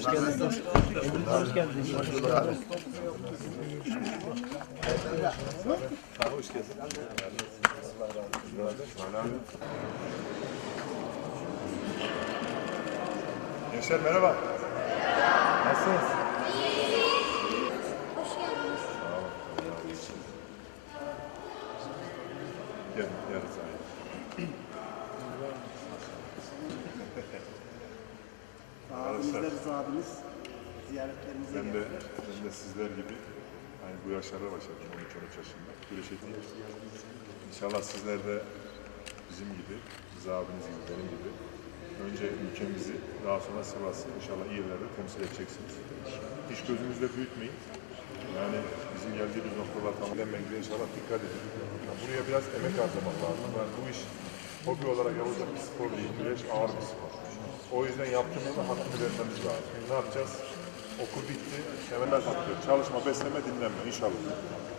Hoş geldiniz. Hoş geldiniz. Gençler merhaba. Nasılsınız? Gel, gel Zahid. Abimiz de Rıza abimiz ziyaretlerimize Ben de, geldiler. ben de sizler gibi hani bu yaşlarda başladım 13-13 yaşında. Güreşe değil. İnşallah sizler de bizim gibi, Rıza abiniz gibi, benim gibi önce ülkemizi, daha sonra Sivas'ı inşallah iyi yerlerde temsil edeceksiniz. Hiç gözünüzde büyütmeyin. Yani bizim geldiğimiz noktalar tamamen inşallah dikkat edin. Yani buraya biraz emek harcamak lazım. Yani bu iş hobi olarak yapılacak bir spor değil. Güreş ağır bir spor. O yüzden yaptığımızda hakkını vermemiz lazım. Ne yapacağız? Okul bitti, hemen atıyor. Çalışma, besleme, dinlenme inşallah.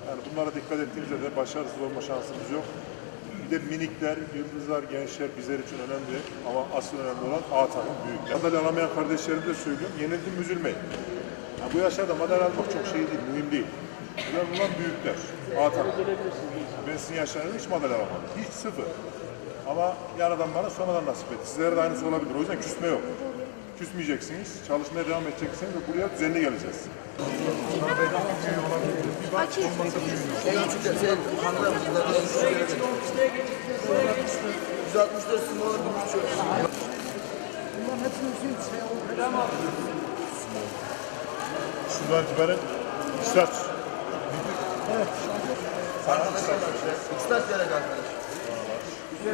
Yani bunlara dikkat ettiğimizde de başarısız olma şansımız yok. Bir de minikler, yıldızlar, gençler bizler için önemli ama asıl önemli olan A takım büyük. Madalya alamayan kardeşlerim de söylüyorum, yenildim üzülmeyin. Yani bu yaşlarda madalya almak çok şey değil, mühim değil. Önemli büyükler, A takım. Ben sizin yaşlarınızda hiç madalya alamadım, hiç sıfır. Ama yaradan bana sonradan nasip etti. Sizlere de aynısı olabilir. O yüzden küsme yok. Küsmeyeceksiniz, çalışmaya devam edeceksiniz ve buraya düzenli geleceğiz. Şuradan itibaren İstaç. Evet. İstat gerek arkadaş. İki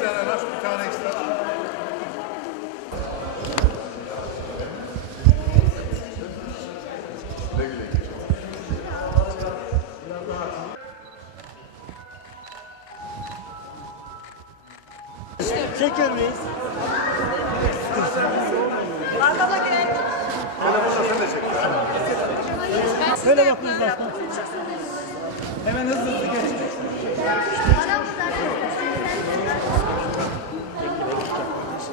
tane laş, bir tane inşallah. Çekiyor muyuz? Telefonla sen de çek. Şöyle bakıyoruz başkan. Hemen hızlı hızlı geç.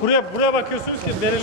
Buraya buraya bakıyorsunuz ki verelim.